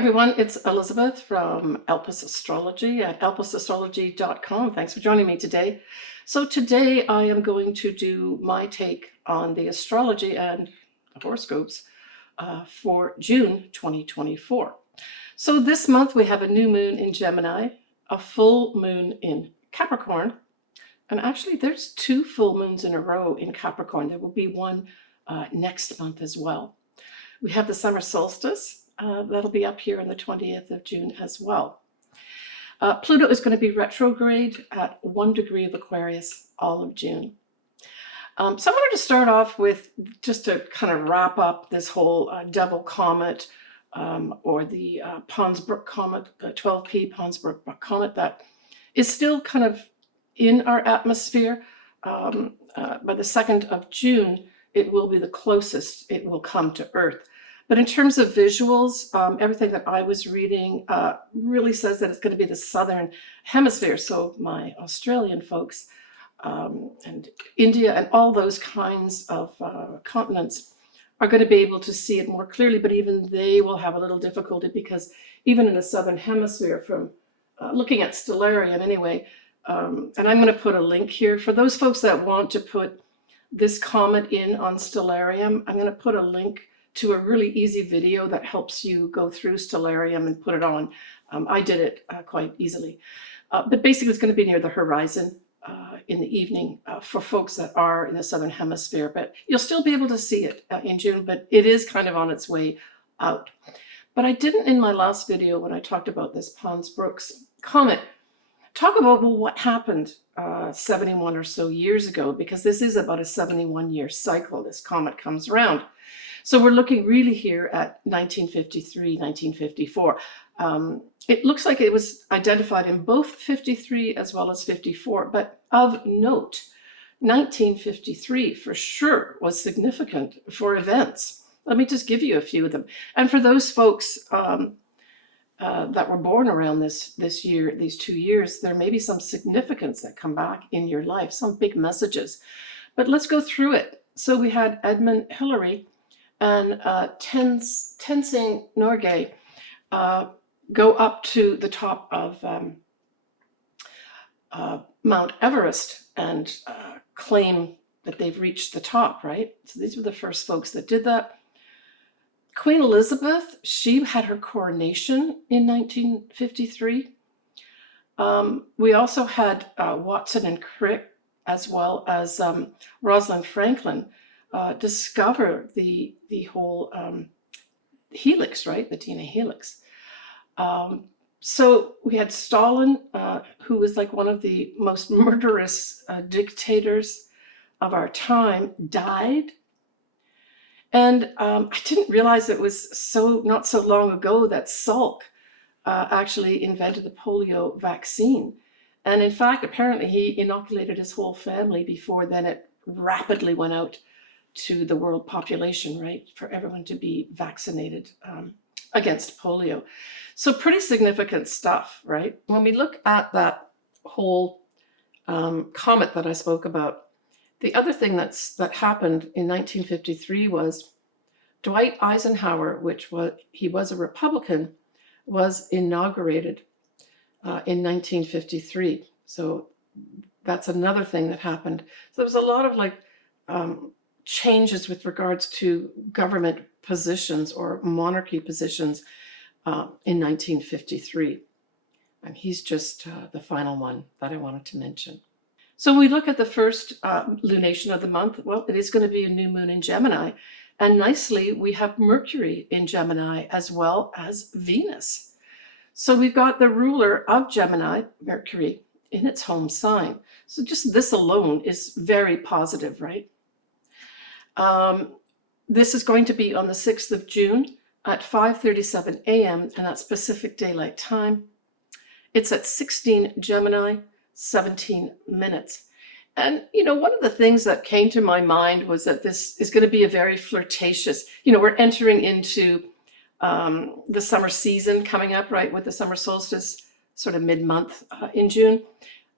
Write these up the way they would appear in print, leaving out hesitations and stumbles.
everyone, it's Elizabeth from Elpis Astrology at elpisastrology.com. Thanks for joining me today. So today I am going to do my take on the astrology and the horoscopes for June 2024. So this month we have a new moon in Gemini, a full moon in Capricorn, and actually there's two full moons in a row in Capricorn. There will be one next month as well. We have the summer solstice. That'll be up here on the 20th of June as well. Pluto is going to be retrograde at 1 degree of Aquarius all of June. So I wanted to start off with, just to kind of wrap up this whole devil comet or the Pons Brooks comet, the 12P Pons Brooks comet that is still kind of in our atmosphere. By the 2nd of June, it will be the closest it will come to Earth. But in terms of visuals, everything that I was reading really says that it's going to be the Southern Hemisphere. So my Australian folks and India and all those kinds of continents are going to be able to see it more clearly, but even they will have a little difficulty because even in the Southern Hemisphere, from looking at stellarium anyway, and I'm going to put a link here for those folks that want to put this comet in on stellarium. I'm going to put a link to a really easy video that helps you go through stellarium and put it on. I did it quite easily. But basically it's going to be near the horizon in the evening for folks that are in the Southern Hemisphere. But you'll still be able to see it in June, but it is kind of on its way out. But I didn't in my last video, when I talked about this Pons Brooks comet, talk about, well, what happened 71 or so years ago, because this is about a 71-year cycle. This comet comes around. So we're looking really here at 1953, 1954. It looks like it was identified in both 53 as well as 54, but of note, 1953 for sure was significant for events. Let me just give you a few of them. And for those folks that were born around this year, these 2 years, there may be some significance that come back in your life, some big messages. But let's go through it. So we had Edmund Hillary and Tenzing Norgay go up to the top of Mount Everest and claim that they've reached the top, right? So these were the first folks that did that. Queen Elizabeth, she had her coronation in 1953. We also had Watson and Crick, as well as Rosalind Franklin, discover the whole helix, right? The DNA helix. So we had Stalin, who was like one of the most murderous dictators of our time, died. And I didn't realize it was not so long ago that Salk actually invented the polio vaccine. And in fact, apparently he inoculated his whole family before then it rapidly went out to the world population, right? For everyone to be vaccinated against polio. So pretty significant stuff, right? When we look at that whole comet that I spoke about, the other thing that happened in 1953 was Dwight Eisenhower, he was a Republican, was inaugurated in 1953. So that's another thing that happened. So there was a lot of changes with regards to government positions or monarchy positions in 1953. And he's just the final one that I wanted to mention. So when we look at the first lunation of the month, well, it is going to be a new moon in Gemini. And nicely, we have Mercury in Gemini as well as Venus. So we've got the ruler of Gemini, Mercury, in its home sign. So just this alone is very positive, right? This is going to be on the 6th of June at 5:37 a.m. and that's Pacific Daylight Time. It's at 16 Gemini, 17 minutes. And, one of the things that came to my mind was that this is going to be a very flirtatious, we're entering into the summer season coming up, right, with the summer solstice, sort of mid-month in June.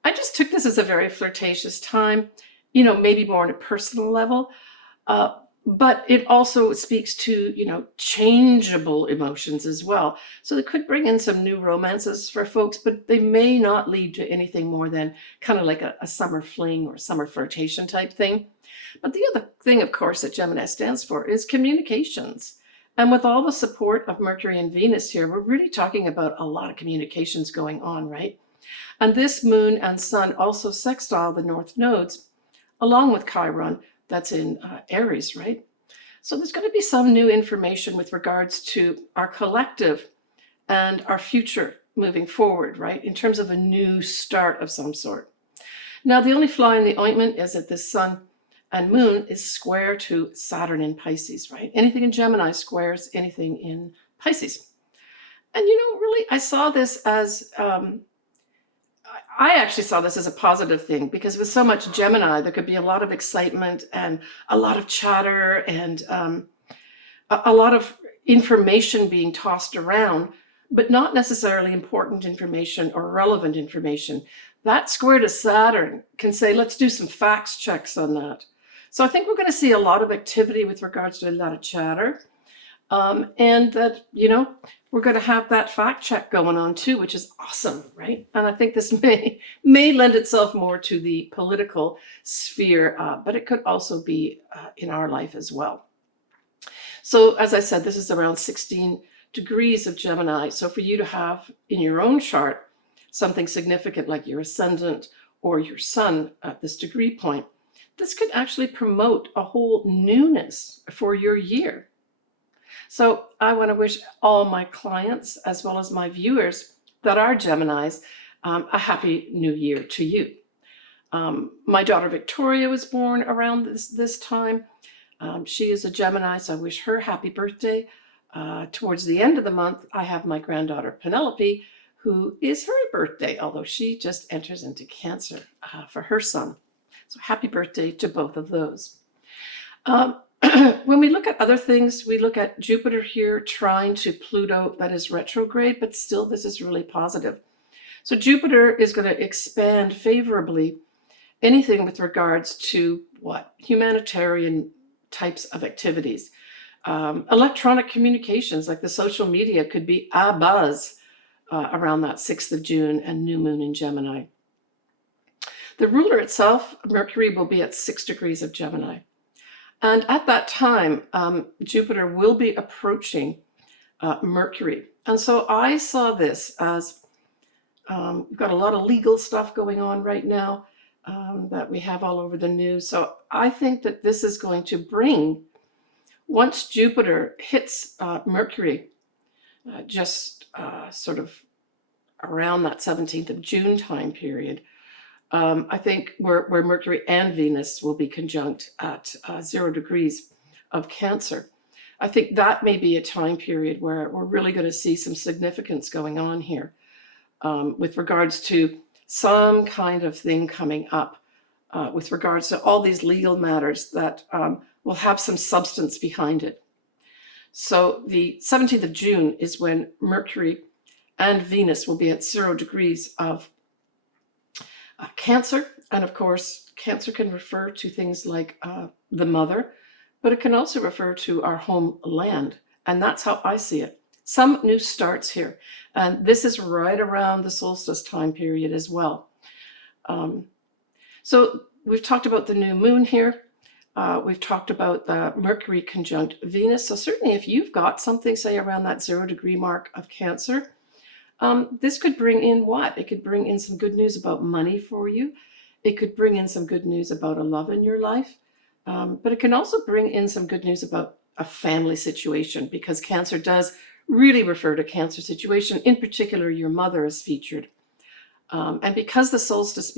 I just took this as a very flirtatious time, maybe more on a personal level. But it also speaks to, changeable emotions as well. So it could bring in some new romances for folks, but they may not lead to anything more than kind of like a summer fling or summer flirtation type thing. But the other thing, of course, that Gemini stands for is communications. And with all the support of Mercury and Venus here, we're really talking about a lot of communications going on, right? And this moon and sun also sextile the north nodes, along with Chiron, that's in Aries, right? So there's going to be some new information with regards to our collective and our future moving forward, right? In terms of a new start of some sort. Now, the only fly in the ointment is that this sun and moon is square to Saturn in Pisces, right? Anything in Gemini squares anything in Pisces. And really, I saw this as I actually saw this as a positive thing, because with so much Gemini, there could be a lot of excitement and a lot of chatter and a lot of information being tossed around, but not necessarily important information or relevant information. That square to Saturn can say, let's do some facts checks on that. So I think we're going to see a lot of activity with regards to a lot of chatter. And that, we're going to have that fact check going on too, which is awesome, right? And I think this may lend itself more to the political sphere, but it could also be in our life as well. So as I said, this is around 16 degrees of Gemini. So for you to have in your own chart something significant like your ascendant or your sun at this degree point, this could actually promote a whole newness for your year. So I want to wish all my clients, as well as my viewers that are Geminis, a happy new year to you. My daughter Victoria was born around this time. She is a Gemini, so I wish her happy birthday. Towards the end of the month, I have my granddaughter Penelope, who is her birthday, although she just enters into Cancer for her son. So happy birthday to both of those. When we look at other things, we look at Jupiter here trying to Pluto, that is retrograde, but still this is really positive. So Jupiter is going to expand favorably anything with regards to what? Humanitarian types of activities. Electronic communications, like the social media, could be abuzz around that 6th of June and new moon in Gemini. The ruler itself, Mercury, will be at 6 degrees of Gemini. And at that time, Jupiter will be approaching Mercury. And so I saw this as we've got a lot of legal stuff going on right now that we have all over the news. So I think that this is going to bring, once Jupiter hits Mercury, just sort of around that 17th of June time period, I think where Mercury and Venus will be conjunct at 0 degrees of Cancer. I think that may be a time period where we're really going to see some significance going on here with regards to some kind of thing coming up with regards to all these legal matters that will have some substance behind it. So the 17th of June is when Mercury and Venus will be at 0 degrees of Cancer. And of course, Cancer can refer to things like the mother, but it can also refer to our homeland. And that's how I see it. Some new starts here. And this is right around the solstice time period as well. So we've talked about the new moon here. We've talked about the Mercury conjunct Venus. So certainly if you've got something, say, around that 0 degree mark of Cancer, this could bring in what? It could bring in some good news about money for you. It could bring in some good news about a love in your life. But it can also bring in some good news about a family situation, because Cancer does really refer to Cancer situation. In particular, your mother is featured. And because the solstice does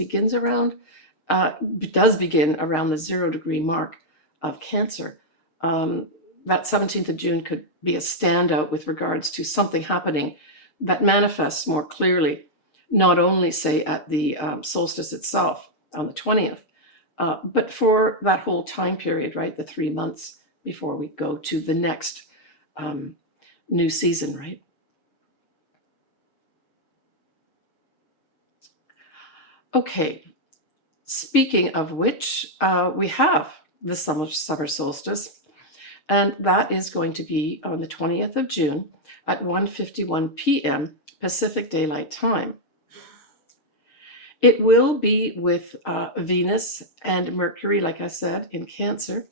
begin around the 0 degree mark of Cancer, that 17th of June could be a standout with regards to something happening that manifests more clearly, not only, say, at the solstice itself on the 20th, but for that whole time period, right? The 3 months before we go to the next new season, right? Okay, speaking of which, we have the summer solstice. And that is going to be on the 20th of June at 1:51 p.m. Pacific Daylight Time. It will be with Venus and Mercury, like I said, in Cancer.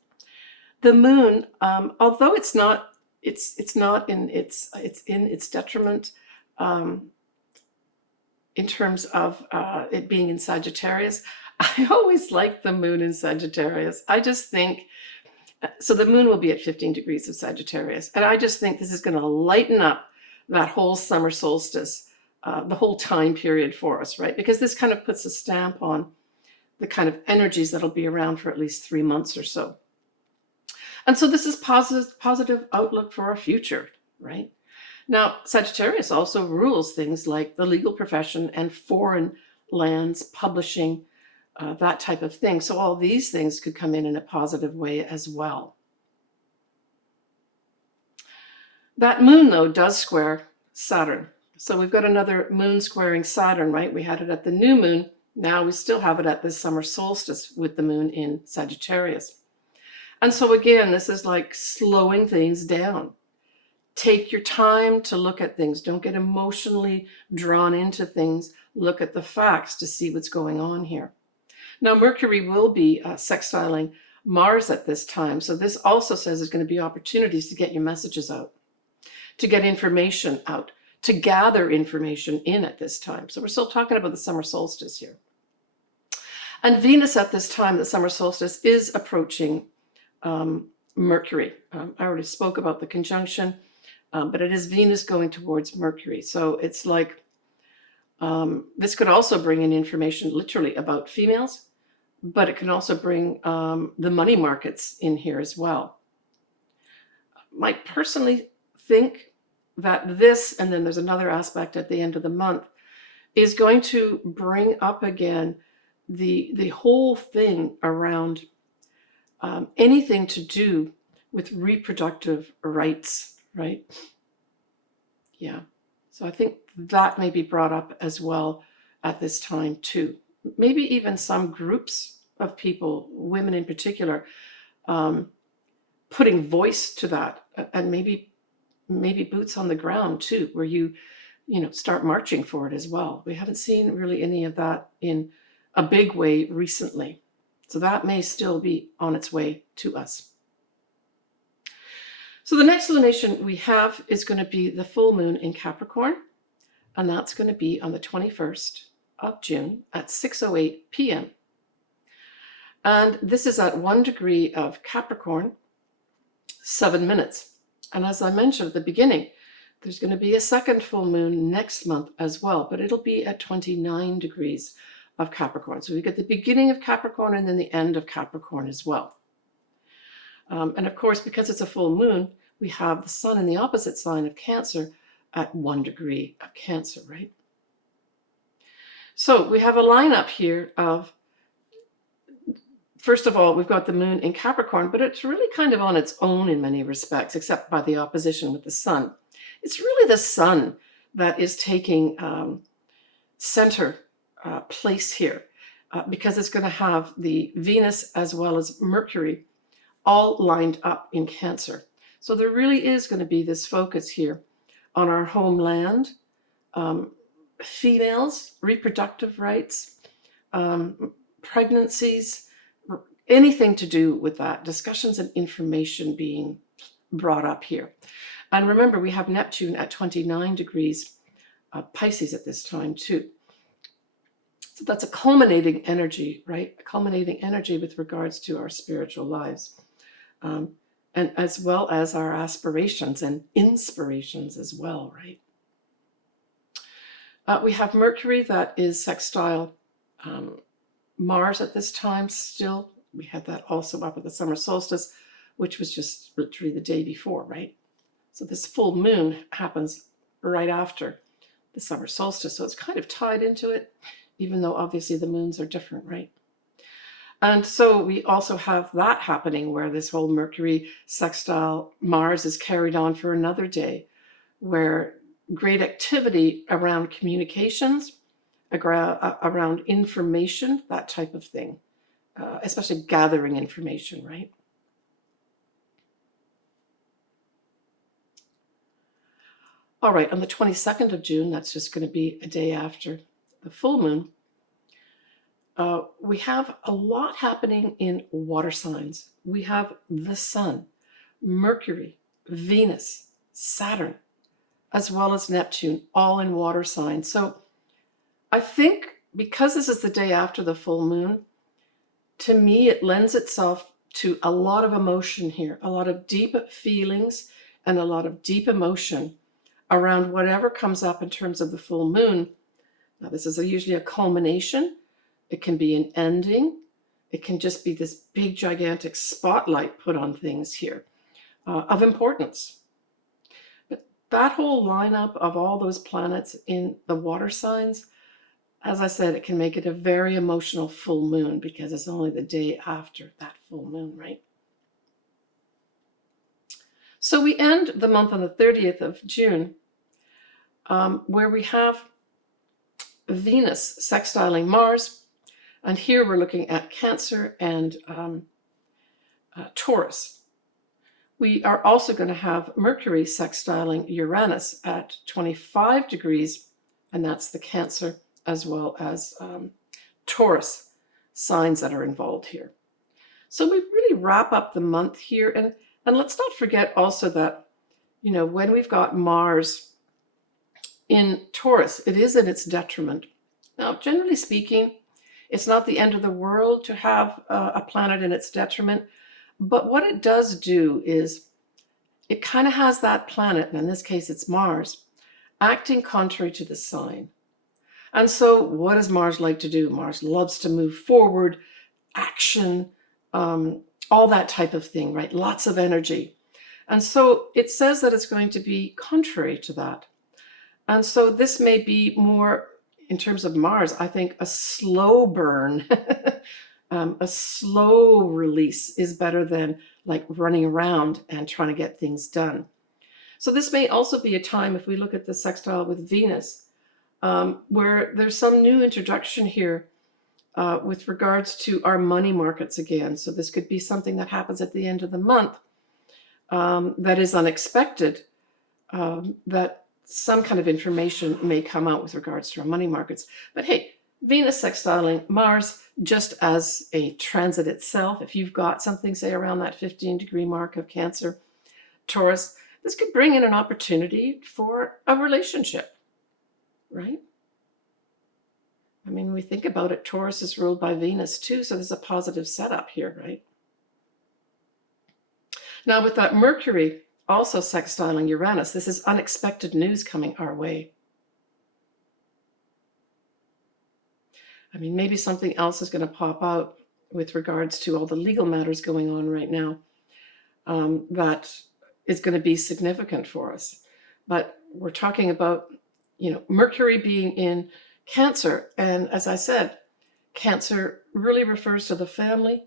The moon, although it's not in its detriment in terms of it being in Sagittarius. I always like the moon in Sagittarius. I just think, so the moon will be at 15 degrees of Sagittarius. And I just think this is going to lighten up that whole summer solstice, the whole time period for us, right? Because this kind of puts a stamp on the kind of energies that'll be around for at least 3 months or so. And so this is positive outlook for our future, right? Now, Sagittarius also rules things like the legal profession and foreign lands, publishing, that type of thing. So all these things could come in a positive way as well. That moon, though, does square Saturn. So we've got another moon squaring Saturn, right? We had it at the new moon. Now we still have it at the summer solstice with the moon in Sagittarius. And so again, this is like slowing things down. Take your time to look at things. Don't get emotionally drawn into things. Look at the facts to see what's going on here. Now, Mercury will be sextiling Mars at this time. So this also says there's going to be opportunities to get your messages out, to get information out, to gather information in at this time. So we're still talking about the summer solstice here. And Venus at this time, the summer solstice, is approaching Mercury. I already spoke about the conjunction, but it is Venus going towards Mercury. So it's like this could also bring in information literally about females, but it can also bring the money markets in here as well. I personally think that this, and then there's another aspect at the end of the month, is going to bring up again the whole thing around anything to do with reproductive rights, right? Yeah. So I think that may be brought up as well at this time too. Maybe even some groups of people, women in particular, putting voice to that, and maybe boots on the ground too, where you start marching for it as well. We haven't seen really any of that in a big way recently. So that may still be on its way to us. So the next lunation we have is going to be the full moon in Capricorn, and that's going to be on the 21st of June at 6:08 p.m. And this is at 1 degree of Capricorn, 7 minutes. And as I mentioned at the beginning, there's going to be a second full moon next month as well, but it'll be at 29 degrees of Capricorn. So we get the beginning of Capricorn and then the end of Capricorn as well. And of course, because it's a full moon, we have the sun in the opposite sign of Cancer at 1 degree of Cancer, right? So we have a lineup here of, first of all, we've got the moon in Capricorn, but it's really kind of on its own in many respects, except by the opposition with the sun. It's really the sun that is taking center place here, because it's going to have the Venus as well as Mercury all lined up in Cancer. So there really is going to be this focus here on our homeland, females, reproductive rights, pregnancies, anything to do with that, discussions and information being brought up here. And remember, we have Neptune at 29 degrees Pisces at this time too. So that's a culminating energy, right? A culminating energy with regards to our spiritual lives, and as well as our aspirations and inspirations as well, right? We have Mercury that is sextile Mars at this time still. We had that also up at the summer solstice, which was just literally the day before, right? So this full moon happens right after the summer solstice. So it's kind of tied into it, even though obviously the moons are different, right? And so we also have that happening where this whole Mercury sextile Mars is carried on for another day, where great activity around communications, around information, that type of thing, especially gathering information, right? All right, on the 22nd of June, that's just going to be a day after the full moon, we have a lot happening in water signs. We have the Sun, Mercury, Venus, Saturn, as well as Neptune, all in water signs. So I think because this is the day after the full moon, to me, it lends itself to a lot of emotion here, a lot of deep feelings and a lot of deep emotion around whatever comes up in terms of the full moon. Now, this is usually a culmination. It can be an ending. It can just be this big, gigantic spotlight put on things here of importance. But that whole lineup of all those planets in the water signs, as I said, it can make it a very emotional full moon because it's only the day after that full moon, right? So we end the month on the 30th of June, where we have Venus sextiling Mars. And here we're looking at Cancer and Taurus. We are also going to have Mercury sextiling Uranus at 25 degrees, and that's the Cancer as well as Taurus signs that are involved here. So we really wrap up the month here. And let's not forget also that, you know, when we've got Mars in Taurus, it is in its detriment. Now, generally speaking, it's not the end of the world to have a planet in its detriment, but what it does do is it kind of has that planet, and in this case it's Mars, acting contrary to the sign. And so what does Mars like to do? Mars loves to move forward, action, all that type of thing, right? Lots of energy. And so it says that it's going to be contrary to that. And so this may be more, in terms of Mars, I think a slow burn, a slow release is better than like running around and trying to get things done. So this may also be a time, if we look at the sextile with Venus, where there's some new introduction here with regards to our money markets again. So this could be something that happens at the end of the month that is unexpected, that some kind of information may come out with regards to our money markets. But hey, Venus sextiling Mars, just as a transit itself, if you've got something, say, around that 15-degree mark of Cancer, Taurus, this could bring in an opportunity for a relationship, right? I mean, when we think about it, Taurus is ruled by Venus too, so there's a positive setup here, right? Now, with that Mercury also sextiling Uranus, this is unexpected news coming our way. I mean, maybe something else is going to pop out with regards to all the legal matters going on right now that is going to be significant for us. But we're talking about, you know, Mercury being in Cancer. And as I said, Cancer really refers to the family.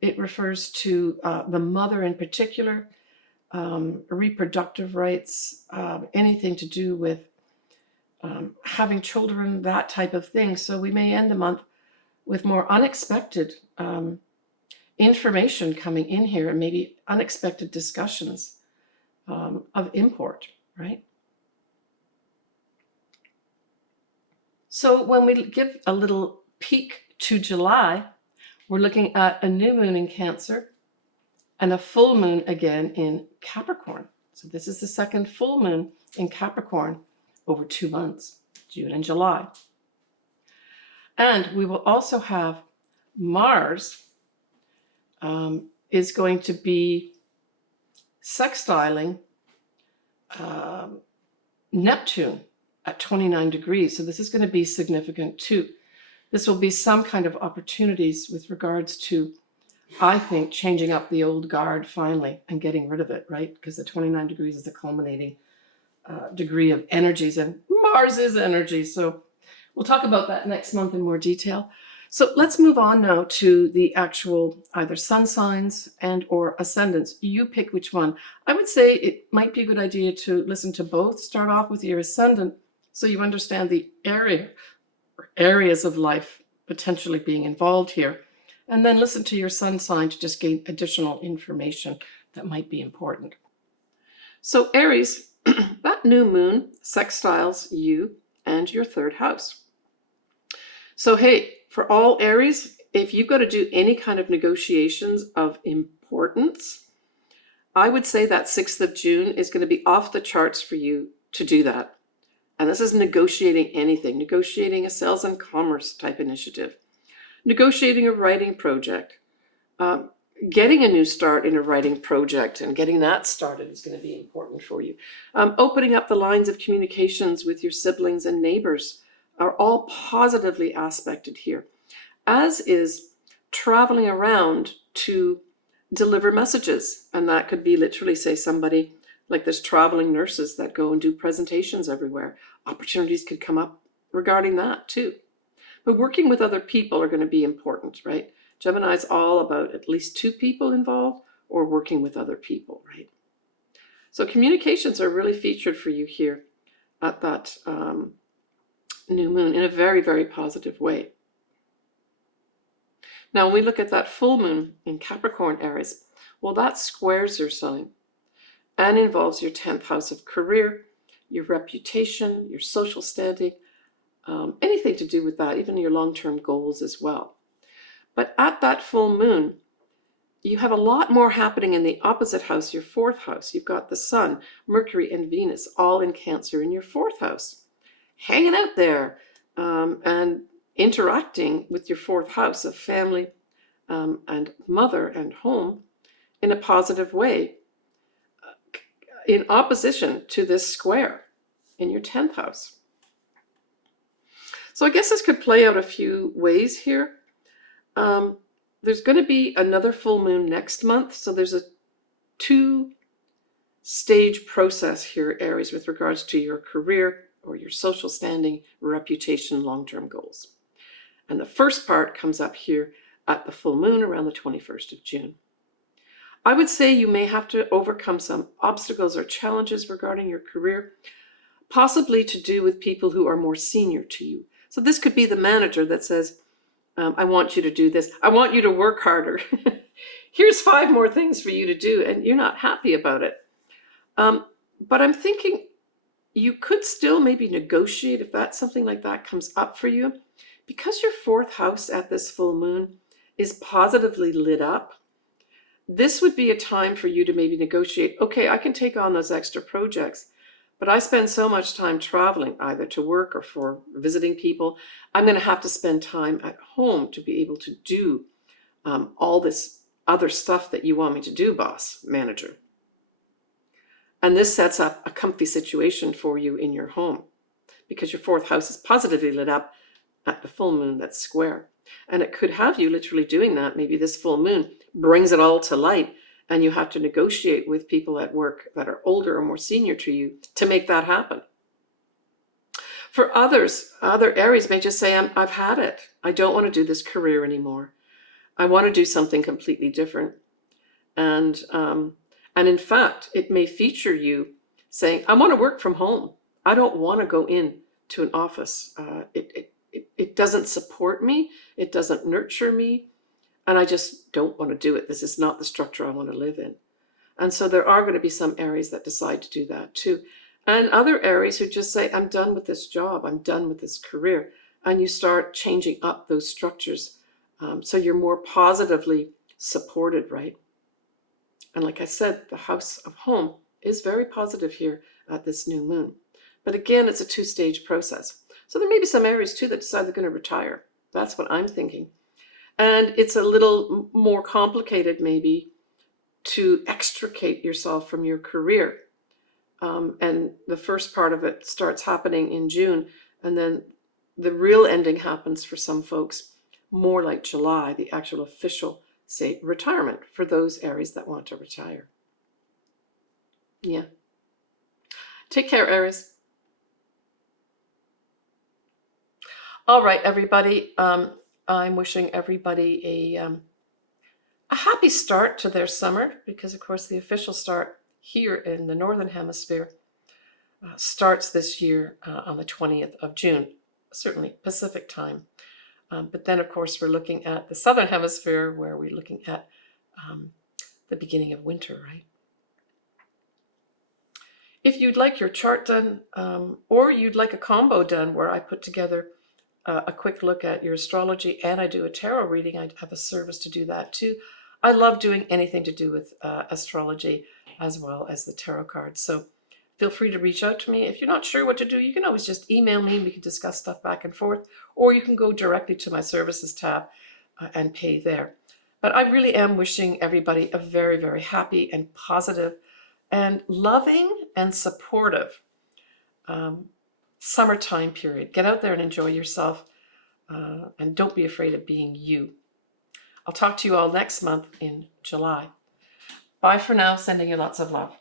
It refers to the mother in particular, reproductive rights, anything to do with having children, that type of thing. So we may end the month with more unexpected information coming in here, and maybe unexpected discussions of import, right? So when we give a little peek to July, we're looking at a new moon in Cancer and a full moon again in Capricorn. So this is the second full moon in Capricorn over 2 months, June and July. And we will also have Mars is going to be sextiling Neptune at 29 degrees. So this is going to be significant too. This will be some kind of opportunities with regards to, I think, changing up the old guard finally and getting rid of it, right? Because the 29 degrees is the culminating degree of energies, and Mars is energy. So we'll talk about that next month in more detail. So let's move on now to the actual either sun signs and or ascendants. You pick which one. I would say it might be a good idea to listen to both. Start off with your ascendant so you understand the areas of life potentially being involved here. And then listen to your sun sign to just gain additional information that might be important. So Aries that new moon sextiles you and your third house. So hey, for all Aries, if you've got to do any kind of negotiations of importance, I would say that 6th of June is going to be off the charts for you to do that. And this is negotiating anything, negotiating a sales and commerce type initiative, negotiating a writing project, getting a new start in a writing project and getting that started is going to be important for you. Opening up the lines of communications with your siblings and neighbors are all positively aspected here, as is traveling around to deliver messages. And that could be literally, say, somebody like there's traveling nurses that go and do presentations everywhere. Opportunities could come up regarding that too. But working with other people are going to be important, right? Gemini is all about at least 2 people involved or working with other people, right? So communications are really featured for you here at that new moon in a very, very positive way. Now, when we look at that full moon in Capricorn, Aries, well, that squares your sign and involves your 10th house of career, your reputation, your social standing, anything to do with that, even your long-term goals as well. But at that full moon, you have a lot more happening in the opposite house, your 4th house. You've got the Sun, Mercury, and Venus all in Cancer in your 4th house, hanging out there and interacting with your 4th house of family and mother and home in a positive way, in opposition to this square in your 10th house. So I guess this could play out a few ways here. There's going to be another full moon next month. So there's a 2-stage process here, Aries, with regards to your career or your social standing, reputation, long-term goals. And the first part comes up here at the full moon around the 21st of June. I would say you may have to overcome some obstacles or challenges regarding your career, possibly to do with people who are more senior to you. So this could be the manager that says, I want you to do this. I want you to work harder. Here's 5 more things for you to do, and you're not happy about it. But I'm thinking you could still maybe negotiate if that's something like that comes up for you. Because your 4th house at this full moon is positively lit up, this would be a time for you to maybe negotiate, okay, I can take on those extra projects, but I spend so much time traveling either to work or for visiting people. I'm going to have to spend time at home to be able to do all this other stuff that you want me to do, boss, manager. And this sets up a comfy situation for you in your home because your 4th house is positively lit up at the full moon that's square. And it could have you literally doing that. Maybe this full moon brings it all to light and you have to negotiate with people at work that are older or more senior to you to make that happen. For others, other Aries may just say, I've had it. I don't want to do this career anymore. I want to do something completely different. And in fact, it may feature you saying, I want to work from home. I don't want to go in to an office. It doesn't support me. It doesn't nurture me. And I just don't want to do it. This is not the structure I want to live in. And so there are going to be some Aries that decide to do that too. And other Aries who just say, I'm done with this job. I'm done with this career. And you start changing up those structures. So you're more positively supported, right? And like I said, the house of home is very positive here at this new moon. But again, it's a 2-stage process. So there may be some Aries too that decide they're going to retire. That's what I'm thinking. And it's a little more complicated maybe to extricate yourself from your career. And the first part of it starts happening in June. And then the real ending happens for some folks more like July, the actual official, say, retirement for those Aries that want to retire. Yeah. Take care, Aries. All right, everybody. I'm wishing everybody a happy start to their summer because, of course, the official start here in the Northern Hemisphere starts this year on the 20th of June, certainly Pacific time. But then, of course, we're looking at the Southern Hemisphere where we're looking at the beginning of winter, right? If you'd like your chart done, or you'd like a combo done where I put together a quick look at your astrology and I do a tarot reading, I have a service to do that too. I love doing anything to do with astrology as well as the tarot cards. So feel free to reach out to me. If you're not sure what to do, you can always just email me and we can discuss stuff back and forth, or you can go directly to my services tab and pay there. But I really am wishing everybody a very, very happy and positive and loving and supportive summertime period. Get out there and enjoy yourself, and don't be afraid of being you. I'll talk to you all next month in July. Bye for now, sending you lots of love.